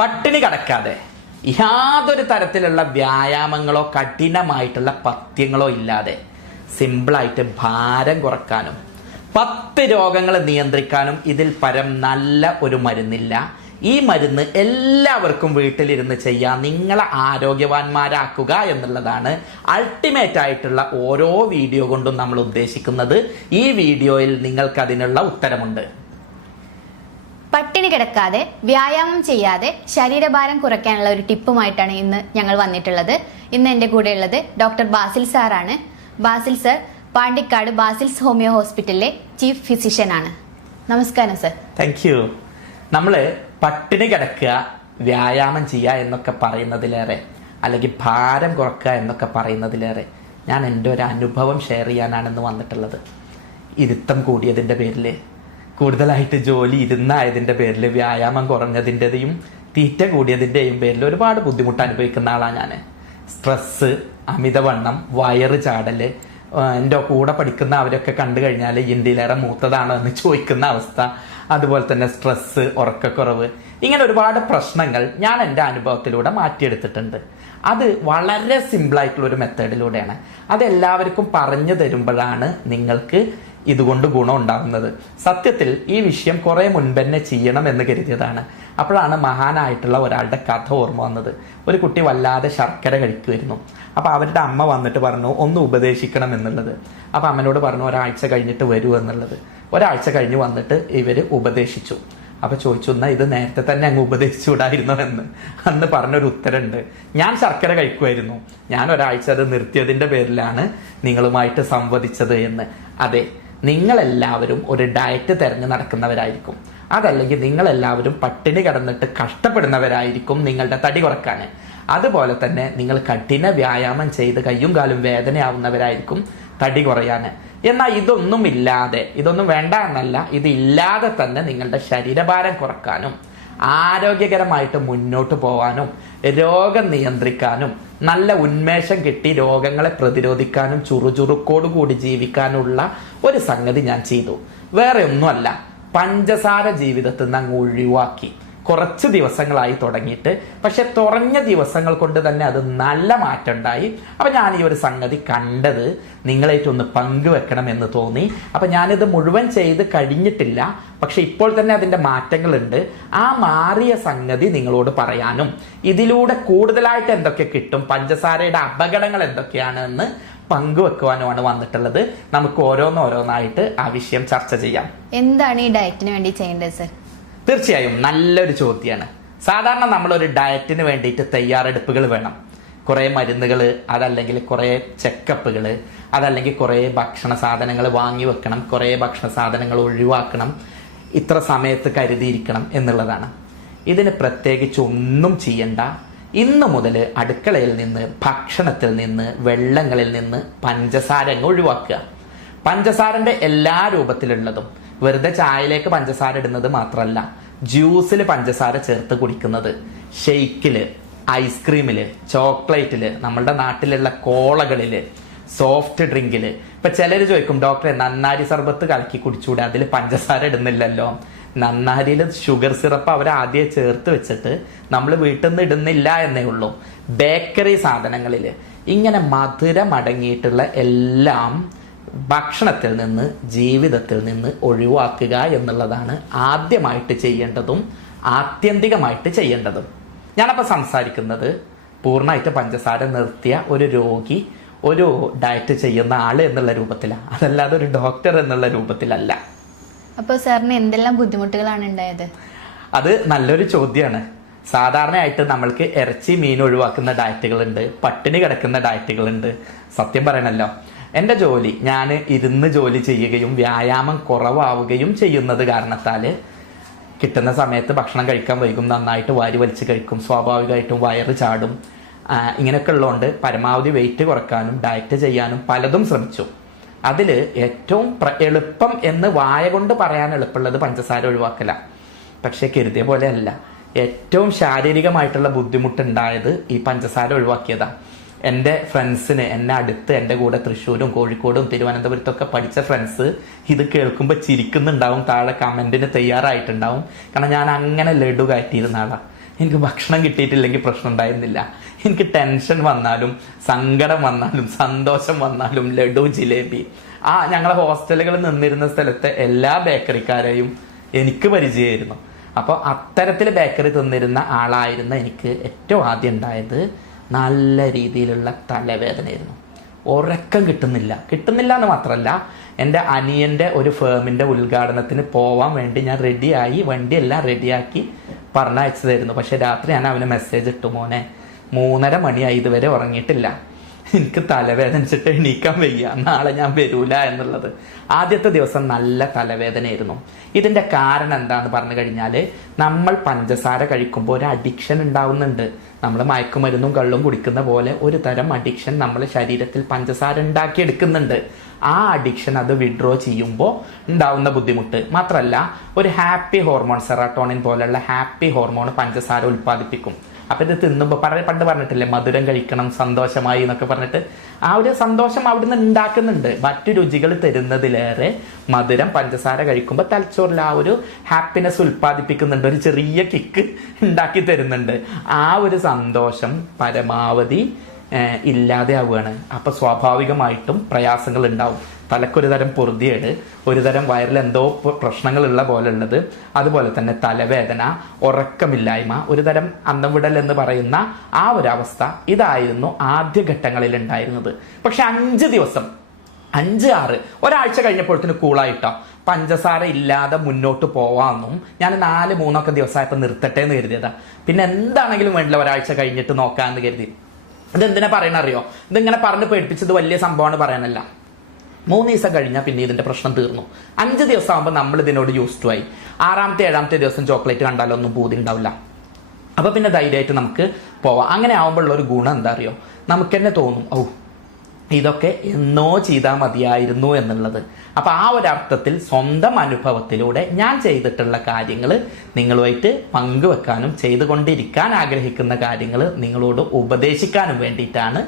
പട്ടിണി കടക്കാതെ യാതൊരു തരത്തിലുള്ള വ്യായാമങ്ങളോ കഠിനമായിട്ടുള്ള പഥ്യങ്ങളോ ഇല്ലാതെ സിമ്പിളായിട്ട് ഭാരം കുറക്കാനും പത്ത് രോഗങ്ങൾ നിയന്ത്രിക്കാനും ഇതിൽ പരം നല്ല ഒരു മരുന്നില്ല. ഈ മരുന്ന് എല്ലാവർക്കും വീട്ടിലിരുന്ന് ചെയ്യാൻ നിങ്ങളെ ആരോഗ്യവാന്മാരാക്കുക എന്നുള്ളതാണ് അൾട്ടിമേറ്റ് ആയിട്ടുള്ള ഓരോ വീഡിയോ കൊണ്ടും നമ്മൾ ഉദ്ദേശിക്കുന്നത്. ഈ വീഡിയോയിൽ നിങ്ങൾക്ക് അതിനുള്ള ഉത്തരമുണ്ട്. പട്ടിണി കിടക്കാതെ വ്യായാമം ചെയ്യാതെ ശരീരഭാരം കുറയ്ക്കാനുള്ള ഒരു ടിപ്പുമായിട്ടാണ് ഇന്ന് ഞങ്ങൾ വന്നിട്ടുള്ളത്. ഇന്ന് എന്റെ കൂടെ ഉള്ളത് ഡോക്ടർ ബാസിൽ സാറാണ്. Basil sir Pandikkad Basil's homeo ഹോസ്പിറ്റലിലെ ചീഫ് ഫിസിഷ്യൻ ആണ് നമസ്കാരം സർ. താങ്ക് യു നമ്മൾ പട്ടിണി കിടക്കുക വ്യായാമം ചെയ്യുക എന്നൊക്കെ പറയുന്നതിലേറെ അല്ലെങ്കിൽ ഭാരം കുറക്കുക എന്നൊക്കെ പറയുന്നതിലേറെ ഞാൻ എന്റെ ഒരു അനുഭവം ഷെയർ ചെയ്യാനാണെന്ന് വന്നിട്ടുള്ളത്. ഇരുത്തം കൂടിയതിന്റെ പേരിൽ കൂടുതലായിട്ട് ജോലി ഇരുന്നായതിന്റെ പേരിൽ വ്യായാമം കുറഞ്ഞതിന്റെയും തീറ്റ കൂടിയതിന്റെയും പേരിൽ ഒരുപാട് ബുദ്ധിമുട്ട് അനുഭവിക്കുന്ന ആളാണ് ഞാൻ സ്ട്രെസ്സ് അമിതവണ്ണം വയറ് ചാടൽ എന്റെ കൂടെ പഠിക്കുന്ന അവരൊക്കെ കണ്ടു കഴിഞ്ഞാൽ ഇന്ത്യയിലേറെ മൂത്തതാണോ എന്ന് ചോദിക്കുന്ന അവസ്ഥ അതുപോലെ തന്നെ സ്ട്രെസ്സ് ഉറക്കക്കുറവ് ഇങ്ങനെ ഒരുപാട് പ്രശ്നങ്ങൾ ഞാൻ എന്റെ അനുഭവത്തിലൂടെ മാറ്റിയെടുത്തിട്ടുണ്ട്. അത് വളരെ സിമ്പിളായിട്ടുള്ള ഒരു മെത്തേഡിലൂടെയാണ്. അത് എല്ലാവർക്കും പറഞ്ഞു തരുമ്പോഴാണ് നിങ്ങൾക്ക് ഇതുകൊണ്ട് ഗുണം ഉണ്ടാകുന്നത്. സത്യത്തിൽ ഈ വിഷയം കുറെ മുൻപന്നെ ചെയ്യണം എന്ന് കരുതിയതാണ്. അപ്പോഴാണ് മഹാനായിട്ടുള്ള ഒരാളുടെ കഥ ഓർമ്മ വന്നത്. ഒരു കുട്ടി വല്ലാതെ ശർക്കര കഴിക്കുമായിരുന്നു. അപ്പൊ അവരുടെ അമ്മ വന്നിട്ട് പറഞ്ഞു ഒന്ന് ഉപദേശിക്കണം എന്നുള്ളത്. അപ്പൊ അമ്മനോട് പറഞ്ഞു ഒരാഴ്ച കഴിഞ്ഞിട്ട് വരൂ എന്നുള്ളത്. ഒരാഴ്ച കഴിഞ്ഞ് വന്നിട്ട് ഇവർ ഉപദേശിച്ചു. അപ്പൊ ചോദിച്ചു എന്നാ ഇത് നേരത്തെ തന്നെ അങ്ങ് ഉപദേശിച്ചുകൂടായിരുന്നോ? എന്ന്. അന്ന് പറഞ്ഞൊരു ഉത്തരമുണ്ട്. ഞാൻ ശർക്കര കഴിക്കുമായിരുന്നു. ഞാൻ ഒരാഴ്ച അത് നിർത്തിയതിന്റെ പേരിലാണ് നിങ്ങളുമായിട്ട് സംവദിച്ചത് എന്ന്. അതെ നിങ്ങളെല്ലാവരും ഒരു ഡയറ്റ് തെരഞ്ഞു നടക്കുന്നവരായിരിക്കും. അതല്ലെങ്കിൽ നിങ്ങളെല്ലാവരും പട്ടിണി കിടന്നിട്ട് കഷ്ടപ്പെടുന്നവരായിരിക്കും നിങ്ങളുടെ തടി കുറയ്ക്കാൻ അതുപോലെ തന്നെ നിങ്ങൾ കഠിന വ്യായാമം ചെയ്ത് കയ്യും കാലും വേദനയാവുന്നവരായിരിക്കും തടി കുറയാൻ. എന്നാൽ ഇതൊന്നും ഇല്ലാതെ ഇതൊന്നും വേണ്ട എന്നല്ല ഇത് ഇല്ലാതെ തന്നെ നിങ്ങളുടെ ശരീരഭാരം കുറക്കാനും ആരോഗ്യകരമായിട്ട് മുന്നോട്ട് പോവാനും രോഗം നിയന്ത്രിക്കാനും നല്ല ഉന്മേഷം കിട്ടി രോഗങ്ങളെ പ്രതിരോധിക്കാനും ചുറുചുറുക്കോടുകൂടി ജീവിക്കാനുള്ള ഒരു സംഗതി ഞാൻ ചെയ്തു. വേറെ ഒന്നുമല്ല. പഞ്ചസാര ജീവിതത്തിൽ നിന്ന് അങ്ങ് ഒഴിവാക്കി. കുറച്ച് ദിവസങ്ങളായി തുടങ്ങിയിട്ട്. പക്ഷെ തുറഞ്ഞ ദിവസങ്ങൾ കൊണ്ട് തന്നെ അത് നല്ല മാറ്റം ഉണ്ടായി അപ്പൊ ഞാൻ ഈ ഒരു സംഗതി കണ്ടത് നിങ്ങളായിട്ടൊന്ന് പങ്കുവെക്കണം എന്ന് തോന്നി. അപ്പൊ ഞാനിത് മുഴുവൻ ചെയ്ത് കഴിഞ്ഞിട്ടില്ല. പക്ഷെ ഇപ്പോൾ തന്നെ അതിന്റെ മാറ്റങ്ങളുണ്ട്. ആ മാറിയ സംഗതി നിങ്ങളോട് പറയാനും. ഇതിലൂടെ കൂടുതലായിട്ട് എന്തൊക്കെ കിട്ടും? പഞ്ചസാരയുടെ അപകടങ്ങൾ എന്തൊക്കെയാണ് എന്ന് പങ്കുവെക്കുവാനുമാണ് വന്നിട്ടുള്ളത്. നമുക്ക് ഓരോന്നോരോന്നായിട്ട് ആ വിഷയം ചർച്ച ചെയ്യാം. എന്താണ് ഈ ഡയറ്റിന് വേണ്ടി ചെയ്യേണ്ടത് സർ? തീർച്ചയായും നല്ലൊരു ചോദ്യമാണ് സാധാരണ നമ്മളൊരു ഡയറ്റിന് വേണ്ടിയിട്ട് തയ്യാറെടുപ്പുകൾ വേണം. കുറേ മരുന്നുകൾ അതല്ലെങ്കിൽ കുറേ ചെക്കപ്പുകൾ അതല്ലെങ്കിൽ കുറേ ഭക്ഷണ സാധനങ്ങൾ വാങ്ങി വെക്കണം കുറേ ഭക്ഷണ സാധനങ്ങൾ ഒഴിവാക്കണം ഇത്ര സമയത്ത് കരുതിയിരിക്കണം എന്നുള്ളതാണ്. ഇതിന് പ്രത്യേകിച്ച് ഒന്നും ചെയ്യണ്ട. ഇന്നു മുതൽ അടുക്കളയിൽ നിന്ന് ഭക്ഷണത്തിൽ നിന്ന് വെള്ളങ്ങളിൽ നിന്ന് പഞ്ചസാര ഒഴിവാക്കുക. പഞ്ചസാരന്റെ എല്ലാ രൂപത്തിലുള്ളതും വെറുതെ ചായയിലേക്ക് പഞ്ചസാര ഇടുന്നത് മാത്രമല്ല ജ്യൂസിൽ പഞ്ചസാര ചേർത്ത് കുടിക്കുന്നത്. ഷെയ്ക്കിൽ ഐസ്ക്രീമിൽ ചോക്ലേറ്റിൽ നമ്മളുടെ നാട്ടിലുള്ള കോളകളിൽ സോഫ്റ്റ് ഡ്രിങ്കിൽ ഇപ്പൊ ചിലർ ചോദിക്കും ഡോക്ടറെ നന്നാരി സർബത്ത് കലക്കി കുടിച്ചുകൂടെ അതിൽ പഞ്ചസാര ഇടുന്നില്ലല്ലോ? നന്നാരിയിൽ ഷുഗർ സിറപ്പ് അവർ ആദ്യം ചേർത്ത് വെച്ചിട്ട് നമ്മൾ വീട്ടിൽ നിന്ന് ഇടുന്നില്ല എന്നേ ഉള്ളൂ. ബേക്കറി സാധനങ്ങളിൽ ഇങ്ങനെ മധുരം അടങ്ങിയിട്ടുള്ള എല്ലാം ഭക്ഷണത്തിൽ നിന്ന് ജീവിതത്തിൽ നിന്ന് ഒഴിവാക്കുക എന്നുള്ളതാണ് ആദ്യമായിട്ട് ചെയ്യേണ്ടതും ആത്യന്തികമായിട്ട് ചെയ്യേണ്ടതും. ഞാനപ്പോൾ സംസാരിക്കുന്നത് പൂർണമായിട്ട് പഞ്ചസാര നിർത്തിയ ഒരു രോഗി ഒരു ഡയറ്റ് ചെയ്യുന്ന ആൾ എന്നുള്ള രൂപത്തിലാണ് അതല്ലാതെ ഒരു ഡോക്ടർ എന്നുള്ള രൂപത്തിലല്ല. അപ്പോൾ സാറിന് എന്തെല്ലാം ബുദ്ധിമുട്ടുകളാണ് ഉണ്ടായത്? അത് നല്ലൊരു ചോദ്യമാണ് സാധാരണയായിട്ട് നമ്മൾക്ക് ഇറച്ചി മീൻ ഒഴിവാക്കുന്ന ഡയറ്റുകളുണ്ട് പട്ടിണി കിടക്കുന്ന ഡയറ്റുകളുണ്ട്. സത്യം പറയണല്ലോ. എന്റെ ജോലി ഞാൻ ഇരുന്ന് ജോലി ചെയ്യുകയും വ്യായാമം കുറവാവുകയും ചെയ്യുന്നത് കാരണത്താൽ കിട്ടുന്ന സമയത്ത് ഭക്ഷണം കഴിക്കാൻ വൈകും നന്നായിട്ട് വാരി വലിച്ച് കഴിക്കും സ്വാഭാവികമായിട്ടും വയറ് ചാടും. ഇങ്ങനെയൊക്കെ ഉള്ളതുകൊണ്ട് പരമാവധി വെയിറ്റ് കുറക്കാനും ഡയറ്റ് ചെയ്യാനും പലതും ശ്രമിച്ചു. അതിൽ ഏറ്റവും എളുപ്പം എന്ന് വായ കൊണ്ട് പറയാൻ എളുപ്പമുള്ളത് പഞ്ചസാര ഒഴിവാക്കല. പക്ഷേ കരുതിയ പോലെയല്ല ഏറ്റവും ശാരീരികമായിട്ടുള്ള ബുദ്ധിമുട്ടുണ്ടായത് ഈ പഞ്ചസാര ഒഴിവാക്കിയതാ. എന്റെ ഫ്രണ്ട്സിന് എന്നെ അടുത്ത് എന്റെ കൂടെ തൃശ്ശൂരും കോഴിക്കോടും തിരുവനന്തപുരത്തും ഒക്കെ പഠിച്ച ഫ്രണ്ട്സ് ഇത് കേൾക്കുമ്പോൾ ചിരിക്കുന്നുണ്ടാവും താഴെ കമന്റിന് തയ്യാറായിട്ടുണ്ടാവും. കാരണം ഞാൻ അങ്ങനെ ലഡു കയറ്റിയിരുന്ന ആളാ. എനിക്ക് ഭക്ഷണം കിട്ടിയിട്ടില്ലെങ്കിൽ പ്രശ്നം ഉണ്ടായിരുന്നില്ല. എനിക്ക് ടെൻഷൻ വന്നാലും സങ്കടം വന്നാലും സന്തോഷം വന്നാലും ലഡു ജിലേബി. ആ ഞങ്ങളെ ഹോസ്റ്റലുകളിൽ നിന്നിരുന്ന സ്ഥലത്തെ എല്ലാ ബേക്കറിക്കാരെയും എനിക്ക് പരിചയമായിരുന്നു. അപ്പോൾ അത്തരത്തിൽ ബേക്കറി തിന്നിരുന്ന ആളായിരുന്ന എനിക്ക് ഏറ്റവും ആദ്യം ഉണ്ടായത് നല്ല രീതിയിലുള്ള തലവേദനയായിരുന്നു. ഉറക്കം കിട്ടുന്നില്ല. കിട്ടുന്നില്ല എന്ന് മാത്രമല്ല എന്റെ അനിയന്റെ ഒരു ഫേമിന്റെ ഉദ്ഘാടനത്തിന് പോവാൻ വേണ്ടി ഞാൻ റെഡിയായി വണ്ടിയെല്ലാം റെഡിയാക്കി പറഞ്ഞയച്ചതായിരുന്നു. പക്ഷേ രാത്രി ഞാൻ അവന് മെസ്സേജ് ഇട്ടു മോനെ മൂന്നര മണിയായി ഇതുവരെ ഉറങ്ങിയിട്ടില്ല. എനിക്ക് തലവേദനിച്ചിട്ട് എണീക്കാൻ വയ്യ. നാളെ ഞാൻ വരൂല എന്നുള്ളത്. ആദ്യത്തെ ദിവസം നല്ല തലവേദനയായിരുന്നു. ഇതിന്റെ കാരണം എന്താന്ന് പറഞ്ഞു കഴിഞ്ഞാൽ നമ്മൾ പഞ്ചസാര കഴിക്കുമ്പോൾ ഒരു അഡിക്ഷൻ ഉണ്ടാവുന്നുണ്ട്. നമ്മൾ മയക്കുമരുന്നും കള്ളും കുടിക്കുന്ന പോലെ ഒരു തരം അഡിക്ഷൻ നമ്മൾ ശരീരത്തിൽ പഞ്ചസാര ഉണ്ടാക്കിയെടുക്കുന്നുണ്ട്. ആ അഡിക്ഷൻ അത് വിഡ്രോ ചെയ്യുമ്പോൾ ഉണ്ടാവുന്ന ബുദ്ധിമുട്ട്. മാത്രമല്ല ഒരു ഹാപ്പി ഹോർമോൺ സെറാട്ടോണിൻ പോലെയുള്ള ഹാപ്പി ഹോർമോൺ പഞ്ചസാര ഉൽപ്പാദിപ്പിക്കും. അപ്പൊ ഇത് തിന്നുമ്പോൾ പറ പണ്ട് പറഞ്ഞിട്ടില്ലേ മധുരം കഴിക്കണം സന്തോഷമായി എന്നൊക്കെ പറഞ്ഞിട്ട് ആ ഒരു സന്തോഷം അവിടുന്ന് ഉണ്ടാക്കുന്നുണ്ട്. മറ്റു രുചികൾ തരുന്നതിലേറെ മധുരം പഞ്ചസാര കഴിക്കുമ്പോൾ തലച്ചോറിൽ ആ ഒരു ഹാപ്പിനെസ് ഉൽപ്പാദിപ്പിക്കുന്നുണ്ട്. ഒരു ചെറിയ കിക്ക് ഉണ്ടാക്കി തരുന്നുണ്ട്. ആ ഒരു സന്തോഷം പരമാവധി ഇല്ലാതെ ആവുകയാണ് അപ്പൊ സ്വാഭാവികമായിട്ടും പ്രയാസങ്ങൾ ഉണ്ടാവും. തലക്കൊരു തരം പൊറുതിയേട് ഒരു തരം വയറിൽ എന്തോ പ്രശ്നങ്ങളുള്ള പോലെ ഉള്ളത് അതുപോലെ തന്നെ തലവേദന ഉറക്കമില്ലായ്മ ഒരു തരം അന്തം വിടൽ എന്ന് പറയുന്ന ആ ഒരു അവസ്ഥ ഇതായിരുന്നു ആദ്യ ഘട്ടങ്ങളിൽ ഉണ്ടായിരുന്നത്. പക്ഷെ അഞ്ച് ദിവസം അഞ്ച് ആറ് ഒരാഴ്ച കഴിഞ്ഞപ്പോഴത്തേന് കൂളായിട്ടോ. പഞ്ചസാര ഇല്ലാതെ മുന്നോട്ട് പോവാമെന്നും ഞാൻ നാല് മൂന്നൊക്കെ ദിവസമായപ്പോൾ നിർത്തട്ടെ എന്ന് കരുതിയതാ. പിന്നെ എന്താണെങ്കിലും വേണ്ടില്ല ഒരാഴ്ച കഴിഞ്ഞിട്ട് നോക്കാമെന്ന് കരുതി. ഇതെന്തിനാ പറയണറിയോ ഇതിങ്ങനെ പറഞ്ഞ് പേടിപ്പിച്ചത് വലിയ സംഭവമാണ് പറയാനല്ല. മൂന്ന് ദിവസം കഴിഞ്ഞാൽ പിന്നെ ഇതിന്റെ പ്രശ്നം തീർന്നു. അഞ്ച് ദിവസം ആകുമ്പോൾ നമ്മൾ ഇതിനോട് യൂസ് ടു ആയി. ആറാമത്തെ ഏഴാമത്തെ ദിവസം ചോക്ലേറ്റ് കണ്ടാലോ ഒന്നും ബൂതി ഉണ്ടാവില്ല. അപ്പൊ പിന്നെ ധൈര്യമായിട്ട് നമുക്ക് പോവാം. അങ്ങനെ ആവുമ്പോഴുള്ള ഒരു ഗുണം എന്താ അറിയോ? നമുക്ക് തന്നെ തോന്നും ഓ ഇതൊക്കെ എന്നോ ചെയ്താൽ മതിയായിരുന്നു എന്നുള്ളത്. അപ്പൊ ആ ഒരർത്ഥത്തിൽ സ്വന്തം അനുഭവത്തിലൂടെ ഞാൻ ചെയ്തിട്ടുള്ള കാര്യങ്ങൾ നിങ്ങളുമായിട്ട് പങ്കുവെക്കാനും ചെയ്തുകൊണ്ടിരിക്കാൻ ആഗ്രഹിക്കുന്ന കാര്യങ്ങൾ നിങ്ങളോട് ഉപദേശിക്കാനും വേണ്ടിയിട്ടാണ്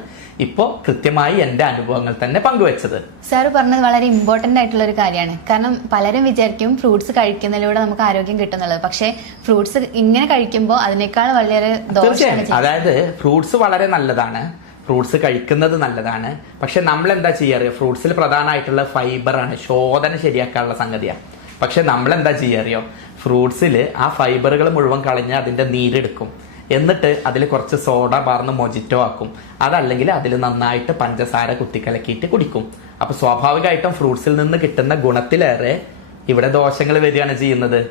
ഇപ്പോൾ കൃത്യമായി എന്റെ അനുഭവങ്ങൾ തന്നെ പങ്കുവെച്ചത്. സാർ പറഞ്ഞത് വളരെ ഇമ്പോർട്ടന്റ് ആയിട്ടുള്ള ഒരു കാര്യമാണ്. കാരണം പലരും വിചാരിക്കും ഫ്രൂട്ട്സ് കഴിക്കുന്നതിലൂടെ നമുക്ക് ആരോഗ്യം കിട്ടുന്നുള്ളത്. പക്ഷേ ഫ്രൂട്ട്സ് ഇങ്ങനെ കഴിക്കുമ്പോൾ അതിനേക്കാൾ വളരെ ദോഷം അതായത് ഫ്രൂട്ട്സ് വളരെ നല്ലതാണ്. ഫ്രൂട്ട്സ് കഴിക്കുന്നത് നല്ലതാണ്. പക്ഷെ നമ്മൾ എന്താ ചെയ്യാറ് ഫ്രൂട്ട്സിൽ പ്രധാനമായിട്ടുള്ള ഫൈബറാണ് ശോധന ശരിയാക്കാനുള്ള സംഗതിയാണ് പക്ഷെ നമ്മൾ എന്താ ചെയ്യാറിയോ ഫ്രൂട്ട്സിൽ ആ ഫൈബറുകൾ മുഴുവൻ കളഞ്ഞ് അതിന്റെ നീരെടുക്കും. എന്നിട്ട് അതിൽ കുറച്ച് സോഡ പാർന്ന് മൊജിറ്റോ ആക്കും. അതല്ലെങ്കിൽ അതിൽ നന്നായിട്ട് പഞ്ചസാര കുത്തിക്കലക്കിയിട്ട് കുടിക്കും. അപ്പൊ സ്വാഭാവികമായിട്ടും ഫ്രൂട്ട്സിൽ നിന്ന് കിട്ടുന്ന ഗുണത്തിലേറെ ഇവിടെ ദോഷങ്ങൾ വരികയാണ് ചെയ്യുന്നത്.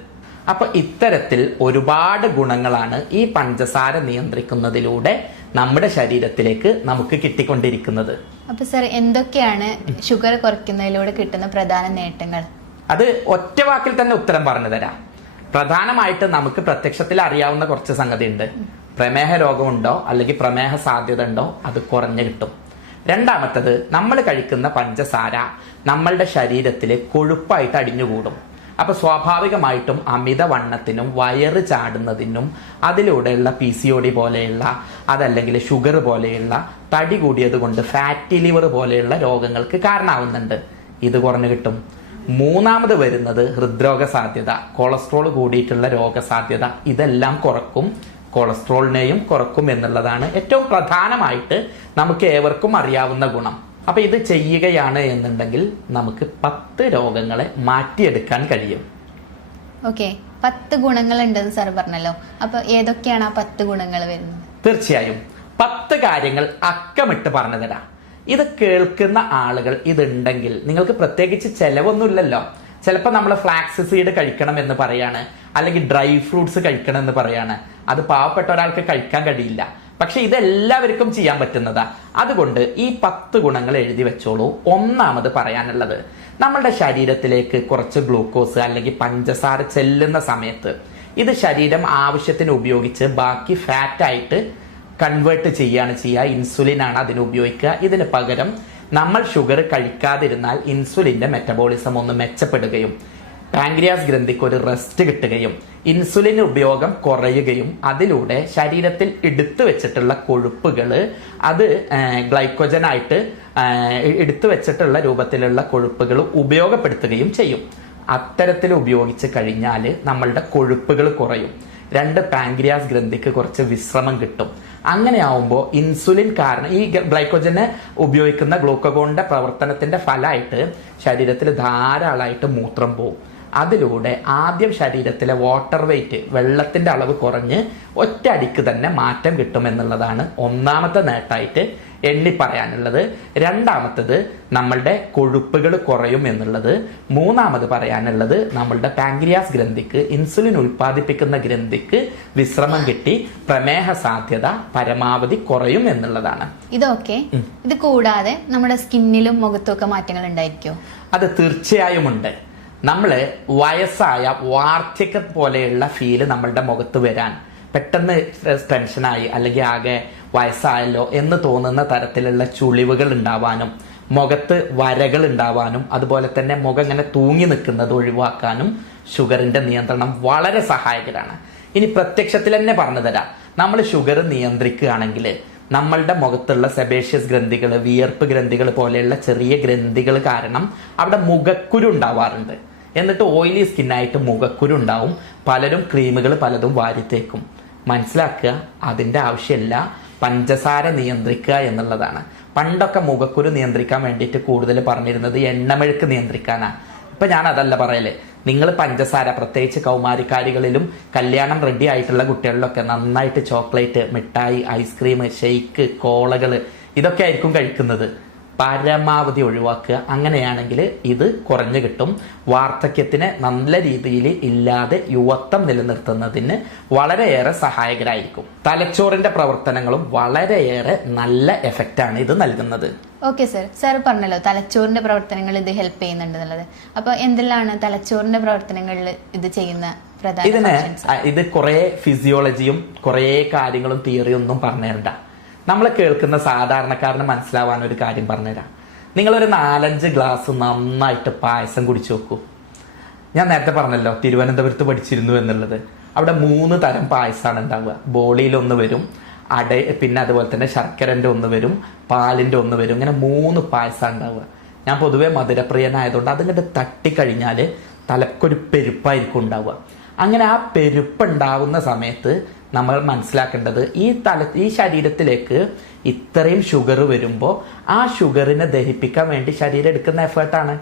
അപ്പൊ ഇത്തരത്തിൽ ഒരുപാട് ഗുണങ്ങളാണ് ഈ പഞ്ചസാര നിയന്ത്രിക്കുന്നതിലൂടെ നമ്മുടെ ശരീരത്തിലേക്ക് നമുക്ക് കിട്ടിക്കൊണ്ടിരിക്കുന്നത്. അപ്പൊ സാർ എന്തൊക്കെയാണ് ഷുഗർ കുറയ്ക്കുന്നതിലൂടെ കിട്ടുന്ന പ്രധാന നേട്ടങ്ങൾ? അത് ഒറ്റ വാക്കിൽ തന്നെ ഉത്തരം പറഞ്ഞു തരാം. പ്രധാനമായിട്ട് നമുക്ക് പ്രത്യക്ഷത്തിൽ അറിയാവുന്ന കുറച്ച് സംഗതി ഉണ്ട് പ്രമേഹ രോഗമുണ്ടോ അല്ലെങ്കിൽ പ്രമേഹ സാധ്യത ഉണ്ടോ അത് കുറഞ്ഞു കിട്ടും. രണ്ടാമത്തത് നമ്മൾ കഴിക്കുന്ന പഞ്ചസാര നമ്മളുടെ ശരീരത്തിൽ കൊഴുപ്പായിട്ട് അടിഞ്ഞുകൂടും. അപ്പൊ സ്വാഭാവികമായിട്ടും അമിതവണ്ണത്തിനും വയറ് ചാടുന്നതിനും അതിലൂടെയുള്ള പി സി ഒ ഡി പോലെയുള്ള അതല്ലെങ്കിൽ ഷുഗർ പോലെയുള്ള തടി കൂടിയത് കൊണ്ട് ഫാറ്റി ലിവർ പോലെയുള്ള രോഗങ്ങൾക്ക് കാരണമാവുന്നുണ്ട്. ഇത് കുറഞ്ഞു കിട്ടും. മൂന്നാമത് വരുന്നത് ഹൃദ്രോഗ സാധ്യത കൊളസ്ട്രോൾ കൂടിയിട്ടുള്ള രോഗസാധ്യത ഇതെല്ലാം കുറക്കും. കൊളസ്ട്രോളിനെയും കുറക്കും എന്നുള്ളതാണ് ഏറ്റവും പ്രധാനമായിട്ട് നമുക്ക് ഏവർക്കും അറിയാവുന്ന ഗുണം. അപ്പൊ ഇത് ചെയ്യുകയാണ് എന്നുണ്ടെങ്കിൽ നമുക്ക് പത്ത് രോഗങ്ങളെ മാറ്റിയെടുക്കാൻ കഴിയും. ഓക്കെ പത്ത് ഗുണങ്ങൾ ഉണ്ടെന്ന് സാർ പറഞ്ഞല്ലോ. അപ്പൊ ഏതൊക്കെയാണ് ആ പത്ത് ഗുണങ്ങൾ വരുന്നത്? തീർച്ചയായും. പത്ത് കാര്യങ്ങൾ അക്കമിട്ട് പറഞ്ഞു തരാം. ഇത് കേൾക്കുന്ന ആളുകൾ ഇതുണ്ടെങ്കിൽ നിങ്ങൾക്ക് പ്രത്യേകിച്ച് ചെലവൊന്നുമില്ലല്ലോ. ചിലപ്പോൾ നമ്മൾ ഫ്ലാക്സ് സീഡ് കഴിക്കണം എന്ന് പറയാണ്. അല്ലെങ്കിൽ ഡ്രൈ ഫ്രൂട്ട്സ് കഴിക്കണം എന്ന് പറയാണ്. അത് പാവപ്പെട്ട ഒരാൾക്ക് കഴിക്കാൻ കഴിയില്ല. പക്ഷെ ഇതെല്ലാവർക്കും ചെയ്യാൻ പറ്റുന്നതാ. അതുകൊണ്ട് ഈ പത്ത് ഗുണങ്ങൾ എഴുതി വെച്ചോളൂ. ഒന്നാമത് പറയാനുള്ളത് നമ്മളുടെ ശരീരത്തിലേക്ക് കുറച്ച് ഗ്ലൂക്കോസ് അല്ലെങ്കിൽ പഞ്ചസാര ചെല്ലുന്ന സമയത്ത് ഇത് ശരീരം ആവശ്യത്തിന് ഉപയോഗിച്ച് ബാക്കി ഫാറ്റായിട്ട് കൺവേർട്ട് ചെയ്യാണ് ചെയ്യുക. ഇൻസുലിൻ ആണ് അതിന് ഉപയോഗിക്കുക. ഇതിന് പകരം നമ്മൾ ഷുഗർ കഴിക്കാതിരുന്നാൽ ഇൻസുലിന്റെ മെറ്റബോളിസം ഒന്ന് മെച്ചപ്പെടുകയും പാങ്ക്രിയാസ് ഗ്രന്ഥിക്ക് ഒരു റെസ്റ്റ് കിട്ടുകയും ഇൻസുലിൻ ഉപയോഗം കുറയുകയും അതിലൂടെ ശരീരത്തിൽ എടുത്തു വെച്ചിട്ടുള്ള കൊഴുപ്പുകൾ അത് ഗ്ലൈക്കോജനായിട്ട് എടുത്തു വെച്ചിട്ടുള്ള രൂപത്തിലുള്ള കൊഴുപ്പുകൾ ഉപയോഗപ്പെടുത്തുകയും ചെയ്യും. അത്തരത്തിൽ ഉപയോഗിച്ച് കഴിഞ്ഞാൽ നമ്മളുടെ കൊഴുപ്പുകൾ കുറയും. രണ്ട് പാങ്ക്രിയാസ് ഗ്രന്ഥിക്ക് കുറച്ച് വിശ്രമം കിട്ടും. അങ്ങനെ ആവുമ്പോൾ ഇൻസുലിൻ കാരണം ഈ ഗ്ലൈക്കോജനെ ഉപയോഗിക്കുന്ന ഗ്ലൂക്കോഗോണിന്റെ പ്രവർത്തനത്തിന്റെ ഫലമായിട്ട് ശരീരത്തിൽ ധാരാളമായിട്ട് മൂത്രം പോകും അതിലൂടെ ആദ്യം ശരീരത്തിലെ വാട്ടർ വെയിറ്റ് വെള്ളത്തിന്റെ അളവ് കുറഞ്ഞ് ഒറ്റ അടിക്ക് തന്നെ മാറ്റം കിട്ടുമെന്നുള്ളതാണ് ഒന്നാമത്തെ നേട്ടമായിട്ട് എണ്ണി പറയാനുള്ളത്. രണ്ടാമത്തത് നമ്മളുടെ കൊഴുപ്പുകൾ കുറയും എന്നുള്ളത്. മൂന്നാമത് പറയാനുള്ളത് നമ്മളുടെ പാങ്ക്രിയാസ് ഗ്രന്ഥിക്ക് ഇൻസുലിൻ ഉൽപ്പാദിപ്പിക്കുന്ന ഗ്രന്ഥിക്ക് വിശ്രമം കിട്ടി പ്രമേഹ സാധ്യത പരമാവധി കുറയും എന്നുള്ളതാണ്. ഇതൊക്കെ ഇത് കൂടാതെ നമ്മുടെ സ്കിന്നിലും മുഖത്തും ഒക്കെ മാറ്റങ്ങൾ ഉണ്ടായിരിക്കും അത് തീർച്ചയായും ഉണ്ട്. നമ്മൾ വയസ്സായ വാർദ്ധക്യ പോലെയുള്ള ഫീൽ നമ്മളുടെ മുഖത്ത് വരാൻ പെട്ടെന്ന് ടെൻഷനായി അല്ലെങ്കിൽ ആകെ വയസ്സായല്ലോ എന്ന് തോന്നുന്ന തരത്തിലുള്ള ചുളിവുകൾ ഉണ്ടാവാനും മുഖത്ത് വരകൾ ഉണ്ടാവാനും അതുപോലെ തന്നെ മുഖം ഇങ്ങനെ തൂങ്ങി നിൽക്കുന്നത് ഒഴിവാക്കാനും ഷുഗറിന്റെ നിയന്ത്രണം വളരെ സഹായകരാണ്. ഇനി പ്രത്യക്ഷത്തിൽ തന്നെ പറഞ്ഞു തരാം. നമ്മൾ ഷുഗർ നിയന്ത്രിക്കുകയാണെങ്കിൽ നമ്മളുടെ മുഖത്തുള്ള സെബേഷ്യസ് ഗ്രന്ഥികൾ വിയർപ്പ് ഗ്രന്ഥികൾ പോലെയുള്ള ചെറിയ ഗ്രന്ഥികൾ കാരണം അവിടെ മുഖക്കുരു ഉണ്ടാവാറുണ്ട്. എന്നിട്ട് ഓയിലി സ്കിന്നായിട്ട് മുഖക്കുരു ഉണ്ടാവും. പലരും ക്രീമുകൾ പലതും വാരിത്തേക്കും. മനസ്സിലാക്കുക അതിന്റെ ആവശ്യമില്ല. പഞ്ചസാര നിയന്ത്രിക്കുക എന്നുള്ളതാണ്. പണ്ടൊക്കെ മുഖക്കുരു നിയന്ത്രിക്കാൻ വേണ്ടിയിട്ട് കൂടുതൽ പറഞ്ഞിരുന്നത് എണ്ണമെഴുക്ക് നിയന്ത്രിക്കാനാണ് ഇപ്പം ഞാൻ അതല്ല പറയലേ. നിങ്ങൾ പഞ്ചസാര പ്രത്യേകിച്ച് കൗമാരിക്കാരികളിലും കല്യാണം റെഡി ആയിട്ടുള്ള കുട്ടികളിലൊക്കെ നന്നായിട്ട് ചോക്ലേറ്റ് മിഠായി ഐസ്ക്രീം ഷെയ്ക്ക് കോളകൾ ഇതൊക്കെ ആയിരിക്കും കഴിക്കുന്നത്. പരമാവധി ഒഴിവാക്കുക. അങ്ങനെയാണെങ്കിൽ ഇത് കുറഞ്ഞു കിട്ടും. വാർദ്ധക്യത്തിന് നല്ല രീതിയിൽ ഇല്ലാതെ യുവത്വം നിലനിർത്തുന്നതിന് വളരെയേറെ സഹായകരായിരിക്കും. തലച്ചോറിന്റെ പ്രവർത്തനങ്ങളും വളരെയേറെ നല്ല എഫക്റ്റാണ് ഇത് നൽകുന്നത്. Okay sir. സാർ പറഞ്ഞല്ലോ തലച്ചോറിന്റെ പ്രവർത്തനങ്ങൾ ഇത് ഹെൽപ്പ് ചെയ്യുന്നുണ്ട് എന്നുള്ളത് അപ്പൊ എന്തെല്ലാം തലച്ചോറിന്റെ പ്രവർത്തനങ്ങളിൽ ഇത് ചെയ്യുന്ന ഇതിന്? ഇത് കുറെ ഫിസിയോളജിയും കുറെ കാര്യങ്ങളും തിയറിയൊന്നും പറഞ്ഞുതരണ്ട. നമ്മൾ കേൾക്കുന്ന സാധാരണക്കാരന് മനസ്സിലാവാൻ ഒരു കാര്യം പറഞ്ഞുതരാം. നിങ്ങളൊരു നാലഞ്ച് ഗ്ലാസ് നന്നായിട്ട് പായസം കുടിച്ചു നോക്കൂ ഞാൻ നേരത്തെ പറഞ്ഞല്ലോ തിരുവനന്തപുരത്ത് പഠിച്ചിരുന്നു എന്നുള്ളത്. അവിടെ മൂന്ന് തരം പായസമാണ് ഉണ്ടാവുക. ബോളിയിൽ ഒന്ന് വരും അട പിന്നെ അതുപോലെ തന്നെ ശർക്കരന്റെ ഒന്ന് വരും പാലിന്റെ ഒന്ന് വരും ഇങ്ങനെ മൂന്ന് പായസം ഉണ്ടാവുക. ഞാൻ പൊതുവെ മധുരപ്രിയനായതുകൊണ്ട് അതിങ്ങോട്ട് തട്ടിക്കഴിഞ്ഞാൽ തലക്കൊരു പെരുപ്പായിരിക്കും ഉണ്ടാവുക. അങ്ങനെ ആ പെരുപ്പ് ഉണ്ടാവുന്ന സമയത്ത് നമ്മൾ മനസ്സിലാക്കേണ്ടത് ഈ തല ഈ ശരീരത്തിലേക്ക് ഇത്രയും ഷുഗർ വരുമ്പോൾ ആ ഷുഗറിനെ ദഹിപ്പിക്കാൻ വേണ്ടി ശരീരം എടുക്കുന്ന എഫേർട്ടാണ്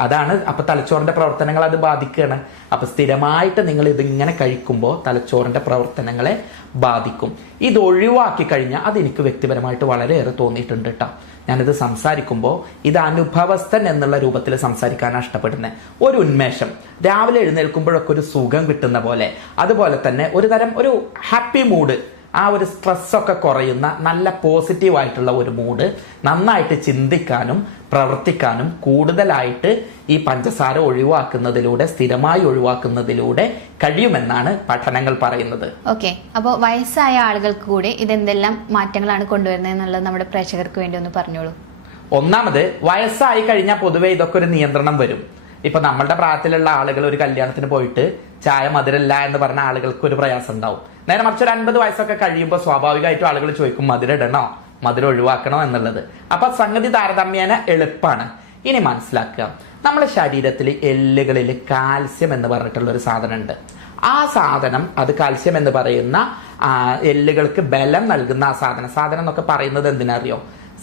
അതാണ് അപ്പൊ തലച്ചോറിന്റെ പ്രവർത്തനങ്ങൾ അത് ബാധിക്കുകയാണ് അപ്പൊ സ്ഥിരമായിട്ട് നിങ്ങൾ ഇതിങ്ങനെ കഴിക്കുമ്പോൾ തലച്ചോറിന്റെ പ്രവർത്തനങ്ങളെ ബാധിക്കും. ഇത് ഒഴിവാക്കി കഴിഞ്ഞാൽ അത് എനിക്ക് വ്യക്തിപരമായിട്ട് വളരെയേറെ തോന്നിയിട്ടുണ്ട് കേട്ടോ. ഞാനിത് സംസാരിക്കുമ്പോൾ ഇത് അനുഭവസ്ഥൻ എന്നുള്ള രൂപത്തിൽ സംസാരിക്കാനാണ് ഇഷ്ടപ്പെടുന്നത്. ഒരു ഉന്മേഷം. രാവിലെ എഴുന്നേൽക്കുമ്പോഴൊക്കെ ഒരു സുഖം കിട്ടുന്ന പോലെ. അതുപോലെ തന്നെ ഒരു തരം ഒരു ഹാപ്പി മൂഡ് ആ ഒരു സ്ട്രെസ്സൊക്കെ കുറയുന്ന നല്ല പോസിറ്റീവ് ആയിട്ടുള്ള ഒരു മൂഡ് നന്നായിട്ട് ചിന്തിക്കാനും പ്രവർത്തിക്കാനും കൂടുതലായിട്ട് ഈ പഞ്ചസാര ഒഴിവാക്കുന്നതിലൂടെ സ്ഥിരമായി ഒഴിവാക്കുന്നതിലൂടെ കഴിയുമെന്നാണ് പഠനങ്ങൾ പറയുന്നത്. ഓക്കെ അപ്പോൾ വയസ്സായ ആളുകൾക്ക് കൂടി ഇതെന്തെല്ലാം മാറ്റങ്ങളാണ് കൊണ്ടുവരുന്നത് എന്നുള്ളത് നമ്മുടെ പ്രേക്ഷകർക്ക് വേണ്ടി ഒന്ന് പറഞ്ഞോളൂ. ഒന്നാമത് വയസ്സായി കഴിഞ്ഞാൽ പൊതുവെ ഇതൊക്കെ ഒരു നിയന്ത്രണം വരും. ഇപ്പൊ നമ്മളുടെ പ്രായത്തിലുള്ള ആളുകൾ ഒരു കല്യാണത്തിന് പോയിട്ട് ചായ മധുരല്ല എന്ന് പറഞ്ഞ ആളുകൾക്ക് ഒരു പ്രയാസം ഉണ്ടാവും. നേരെ മറിച്ച് ഒരു അൻപത് വയസ്സൊക്കെ കഴിയുമ്പോൾ സ്വാഭാവികമായിട്ടും ആളുകൾ ചോദിക്കും മധുരം ഇടണോ? മധുരം ഒഴിവാക്കണോ എന്നുള്ളത്? അപ്പൊ സംഗതി താരതമ്യേന എളുപ്പമാണ് ഇനി മനസ്സിലാക്കുക നമ്മുടെ ശരീരത്തിൽ എല്ലുകളിൽ കാൽസ്യം എന്ന് പറഞ്ഞിട്ടുള്ള ഒരു സാധനമുണ്ട്. ആ സാധനം അത് കാൽസ്യം എന്ന് പറയുന്ന എല്ലുകൾക്ക് ബലം നൽകുന്ന ആ സാധനം. സാധനം എന്നൊക്കെ പറയുന്നത് എന്തിനറിയോ?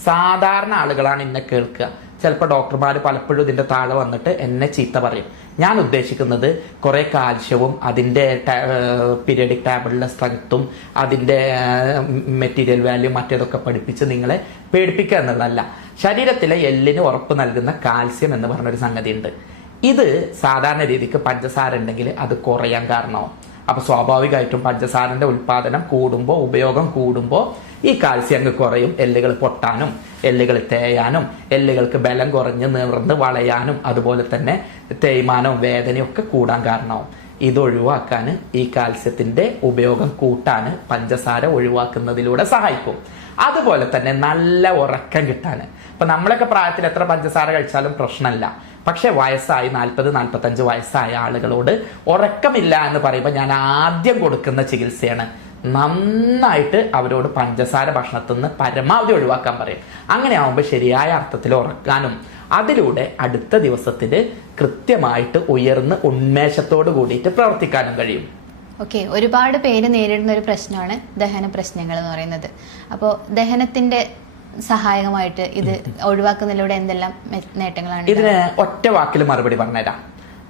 സാധാരണ ആളുകളാണ് ഇന്നെ കേൾക്കുക. ചിലപ്പോൾ ഡോക്ടർമാർ പലപ്പോഴും ഇതിന്റെ താഴെ വന്നിട്ട് എന്നെ ചീത്ത പറയും. ഞാൻ ഉദ്ദേശിക്കുന്നത് കുറേ കാൽഷ്യവും അതിന്റെ പീരിയഡിക് ടാബിളിലെ സ്ട്രെങ്ത്തും അതിന്റെ മെറ്റീരിയൽ വാല്യൂ മറ്റേതൊക്കെ പഠിപ്പിച്ച് നിങ്ങളെ പേടിപ്പിക്കുക എന്നുള്ളതല്ല. ശരീരത്തിലെ എല്ലിന് ഉറപ്പ് നൽകുന്ന കാൽസ്യം എന്ന് പറഞ്ഞൊരു സംഗതി ഉണ്ട് ഇത് സാധാരണ രീതിക്ക് പഞ്ചസാര ഉണ്ടെങ്കിൽ അത് കുറയാൻ കാരണമാവും. അപ്പൊ സ്വാഭാവികമായിട്ടും പഞ്ചസാരന്റെ ഉൽപാദനം കൂടുമ്പോൾ ഉപയോഗം കൂടുമ്പോൾ ഈ കാൽസ്യം അങ്ങ് കുറയും. എല്ലുകൾ പൊട്ടാനും എല്ലുകൾ തേയാനും എല്ലുകൾക്ക് ബലം കുറഞ്ഞ് നിവർന്ന് വളയാനും അതുപോലെ തന്നെ തേയ്മാനവും വേദനയും ഒക്കെ കൂടാൻ കാരണമാവും ഇത് ഒഴിവാക്കാൻ ഈ കാൽസ്യത്തിന്റെ ഉപയോഗം കൂട്ടാൻ പഞ്ചസാര ഒഴിവാക്കുന്നതിലൂടെ സഹായിക്കും. അതുപോലെ തന്നെ നല്ല ഉറക്കം കിട്ടാൻ ഇപ്പൊ നമ്മളൊക്കെ പ്രായത്തിൽ എത്ര പഞ്ചസാര കഴിച്ചാലും പ്രശ്നമല്ല പക്ഷെ വയസ്സായി നാൽപ്പത് നാൽപ്പത്തഞ്ച് വയസ്സായ ആളുകളോട് ഉറക്കമില്ല എന്ന് പറയുമ്പോൾ ഞാൻ ആദ്യം കൊടുക്കുന്ന ചികിത്സയാണ്. നന്നായിട്ട് അവരോട് പഞ്ചസാര ഭക്ഷണത്തിൽ നിന്ന് പരമാവധി ഒഴിവാക്കാൻ പറയും. അങ്ങനെ ആവുമ്പോൾ ശരിയായ അർത്ഥത്തിൽ ഉറക്കാനും അതിലൂടെ അടുത്ത ദിവസത്തിൽ കൃത്യമായിട്ട് ഉയർന്ന് ഉന്മേഷത്തോട് കൂടിയിട്ട് പ്രവർത്തിക്കാനും കഴിയും. ഓക്കെ ഒരുപാട് പേര് നേരിടുന്ന ഒരു പ്രശ്നമാണ് ദഹന പ്രശ്നങ്ങൾ എന്ന് പറയുന്നത്. അപ്പോൾ ദഹനത്തിന്റെ സഹായകമായിട്ട് ഇത് ഒഴിവാക്കുന്നതിലൂടെ എന്തെല്ലാം നേട്ടങ്ങളാണ് ഇതിന് ഒറ്റ വാക്കിൽ മറുപടി പറഞ്ഞുതരാം.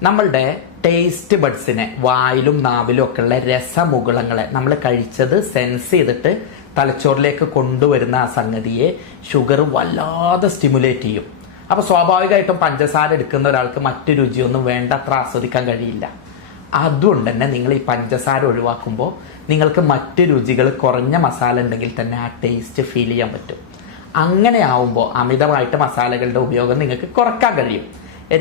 നമ്മളുടെ ടേസ്റ്റ് ബഡ്സിനെ വായിലും നാവിലും ഒക്കെ ഉള്ള രസമുകുളങ്ങളെ നമ്മൾ കഴിച്ചത് സെൻസ് ചെയ്തിട്ട് തലച്ചോറിലേക്ക് കൊണ്ടുവരുന്ന ആ സംഗതിയെ ഷുഗർ വല്ലാതെ സ്റ്റിമുലേറ്റ് ചെയ്യും. അപ്പൊ സ്വാഭാവികമായിട്ടും പഞ്ചസാര എടുക്കുന്ന ഒരാൾക്ക് മറ്റു രുചിയൊന്നും വേണ്ടത്ര ആസ്വദിക്കാൻ കഴിയില്ല. അതുകൊണ്ട് തന്നെ നിങ്ങൾ ഈ പഞ്ചസാര ഒഴിവാക്കുമ്പോൾ നിങ്ങൾക്ക് മറ്റു രുചികൾ കുറഞ്ഞ മസാല ഉണ്ടെങ്കിൽ തന്നെ ആ ടേസ്റ്റ് ഫീൽ ചെയ്യാൻ പറ്റും. അങ്ങനെ ആവുമ്പോൾ അമിതമായിട്ട് മസാലകളുടെ ഉപയോഗം നിങ്ങൾക്ക് കുറയ്ക്കാൻ കഴിയും.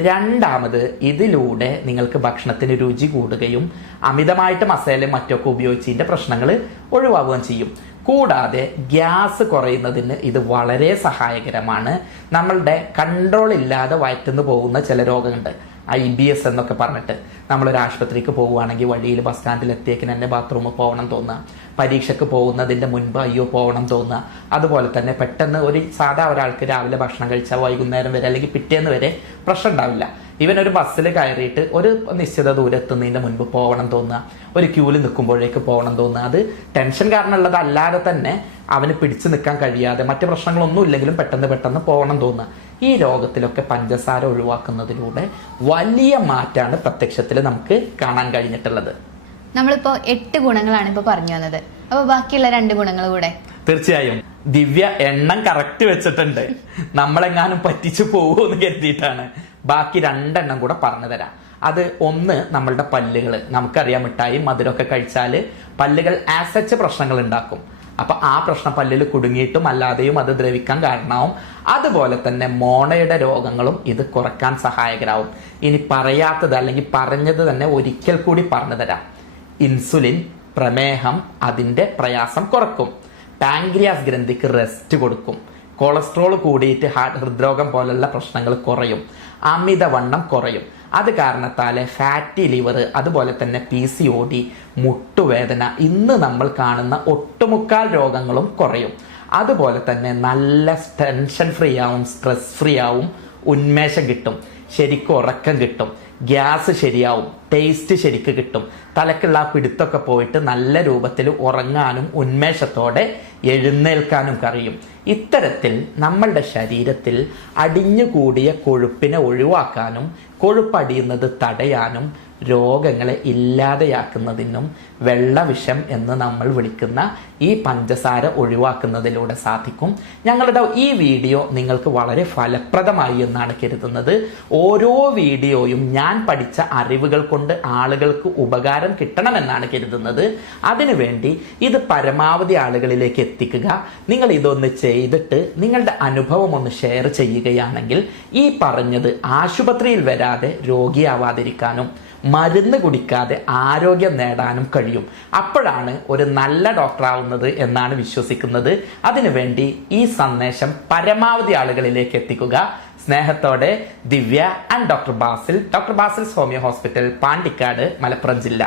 രണ്ടാമത് ഇതിലൂടെ നിങ്ങൾക്ക് ഭക്ഷണത്തിന് രുചി കൂടുകയും അമിതമായിട്ട് മസാലയും മറ്റൊക്കെ ഉപയോഗിച്ചതിന്റെ പ്രശ്നങ്ങൾ ഒഴിവാകുകയും ചെയ്യും. കൂടാതെ ഗ്യാസ് കുറയുന്നതിന് ഇത് വളരെ സഹായകരമാണ്. നമ്മളുടെ കൺട്രോൾ ഇല്ലാതെ വയറ്റുന്നു പോകുന്ന ചില രോഗമുണ്ട് ഐ ബി എസ് എന്നൊക്കെ പറഞ്ഞിട്ട് നമ്മളൊരു ആശുപത്രിക്ക് പോകുവാണെങ്കിൽ വഴിയിൽ ബസ് സ്റ്റാൻഡിൽ എത്തിയേക്കിന് തന്നെ ബാത്റൂമിൽ പോകണം തോന്നുക. പരീക്ഷയ്ക്ക് പോകുന്നതിന്റെ മുൻപ് അയ്യോ പോകണം തോന്നുക. അതുപോലെ തന്നെ പെട്ടെന്ന് ഒരു സാധാ ഒരാൾക്ക് രാവിലെ ഭക്ഷണം കഴിച്ചാൽ വൈകുന്നേരം വരെ അല്ലെങ്കിൽ പിറ്റേന്ന് വരെ പ്രശ്നം ഉണ്ടാവില്ല. ഇവൻ ഒരു ബസ്സിൽ കയറിയിട്ട് ഒരു നിശ്ചിത ദൂരം എത്തുന്നതിന്റെ മുൻപ് പോകണം തോന്നുക. ഒരു ക്യൂവിൽ നിൽക്കുമ്പോഴേക്ക് പോകണം തോന്നുക. അത് ടെൻഷൻ കാരണമുള്ളത് അല്ലാതെ തന്നെ അവന് പിടിച്ചു നിൽക്കാൻ കഴിയാതെ മറ്റു പ്രശ്നങ്ങളൊന്നും ഇല്ലെങ്കിലും പെട്ടെന്ന് പെട്ടെന്ന് പോകണം തോന്നുക. ഈ രോഗത്തിലൊക്കെ പഞ്ചസാര ഒഴിവാക്കുന്നതിലൂടെ വലിയ മാറ്റാണ് പ്രത്യക്ഷത്തിൽ നമുക്ക് കാണാൻ കഴിഞ്ഞിട്ടുള്ളത്. നമ്മളിപ്പോ എട്ട് ഗുണങ്ങളാണ് ഇപ്പൊ പറഞ്ഞു വന്നത്. അപ്പൊ ബാക്കിയുള്ള രണ്ട് ഗുണങ്ങൾ കൂടെ? തീർച്ചയായും. ദിവ്യ എണ്ണം കറക്റ്റ് വെച്ചിട്ടുണ്ട്. നമ്മളെങ്ങാനും പറ്റിച്ചു പോകുമോ എന്ന് കരുതിയിട്ടാണ്. ബാക്കി രണ്ടെണ്ണം കൂടെ പറഞ്ഞു തരാം. അത് ഒന്ന് നമ്മളുടെ പല്ലുകൾ നമുക്കറിയാം മിഠായി മധുരമൊക്കെ കഴിച്ചാൽ പല്ലുകൾ ആസച്ച് പ്രശ്നങ്ങൾ ഉണ്ടാക്കും. അപ്പൊ ആ പ്രശ്നം പല്ലിൽ കുടുങ്ങിയിട്ടും അല്ലാതെയും അത് ദ്രവിക്കാൻ കാരണമാവും. അതുപോലെ തന്നെ മോണയുടെ രോഗങ്ങളും ഇത് കുറയ്ക്കാൻ സഹായകരാവും. ഇനി പറയാത്തത് അല്ലെങ്കിൽ പറഞ്ഞത് തന്നെ ഒരിക്കൽ കൂടി പറഞ്ഞു തരാം. ഇൻസുലിൻ പ്രമേഹം അതിന്റെ പ്രയാസം കുറക്കും. പാങ്ക്രിയാസ് ഗ്രന്ഥിക്ക് റെസ്റ്റ് കൊടുക്കും. കൊളസ്ട്രോൾ കൂടിയിട്ട് ഹാർട്ട് ഹൃദ്രോഗം പോലുള്ള പ്രശ്നങ്ങൾ കുറയും. അമിതവണ്ണം കുറയും. അത് കാരണത്താൽ ഫാറ്റി ലിവർ അതുപോലെ തന്നെ പി സി ഒ ഡി മുട്ടുവേദന ഇന്ന് നമ്മൾ കാണുന്ന ഒട്ടുമുക്കാൽ രോഗങ്ങളും കുറയും. അതുപോലെ തന്നെ നല്ല ടെൻഷൻ ഫ്രീ ആവും സ്ട്രെസ് ഫ്രീ ആവും ഉന്മേഷം കിട്ടും. ശരിക്കും ഉറക്കം കിട്ടും. ഗ്യാസ് ശരിയാവും. ടേസ്റ്റ് ശരിക്ക് കിട്ടും. തലക്കുള്ള ആ പിടുത്തൊക്കെ പോയിട്ട് നല്ല രൂപത്തിൽ ഉറങ്ങാനും ഉന്മേഷത്തോടെ എഴുന്നേൽക്കാനും കഴിയും. ഇത്തരത്തിൽ നമ്മളുടെ ശരീരത്തിൽ അടിഞ്ഞുകൂടിയ കൊഴുപ്പിനെ ഒഴിവാക്കാനും കൊഴുപ്പടിയുന്നത് തടയാനും രോഗങ്ങളെ ഇല്ലാതെയാക്കുന്നതിനും വെള്ളവിഷം എന്ന് നമ്മൾ വിളിക്കുന്ന ഈ പഞ്ചസാര ഒഴിവാക്കുന്നതിലൂടെ സാധിക്കും. ഞങ്ങളുടെ ഈ വീഡിയോ നിങ്ങൾക്ക് വളരെ ഫലപ്രദമായി എന്നാണ് കരുതുന്നത്. ഓരോ വീഡിയോയും ഞാൻ പഠിച്ച അറിവുകൾ കൊണ്ട് ആളുകൾക്ക് ഉപകാരം കിട്ടണമെന്നാണ് കരുതുന്നത്. അതിനുവേണ്ടി ഇത് പരമാവധി ആളുകളിലേക്ക് എത്തിക്കുക. നിങ്ങൾ ഇതൊന്ന് ചെയ്തിട്ട് നിങ്ങളുടെ അനുഭവം ഒന്ന് ഷെയർ ചെയ്യുകയാണെങ്കിൽ ഈ പറഞ്ഞത് ആശുപത്രിയിൽ വരാതെ രോഗിയാവാതിരിക്കാനും മരുന്ന് കുടിക്കാതെ ആരോഗ്യം നേടാനും കഴിയും. അപ്പോഴാണ് ഒരു നല്ല ഡോക്ടറാവുന്നത് എന്നാണ് വിശ്വസിക്കുന്നത്. അതിനുവേണ്ടി ഈ സന്ദേശം പരമാവധി ആളുകളിലേക്ക് എത്തിക്കുക. സ്നേഹത്തോടെ Divya and doctor Basil doctor Basil homeo hospital Pandikkad Malappuram ജില്ല.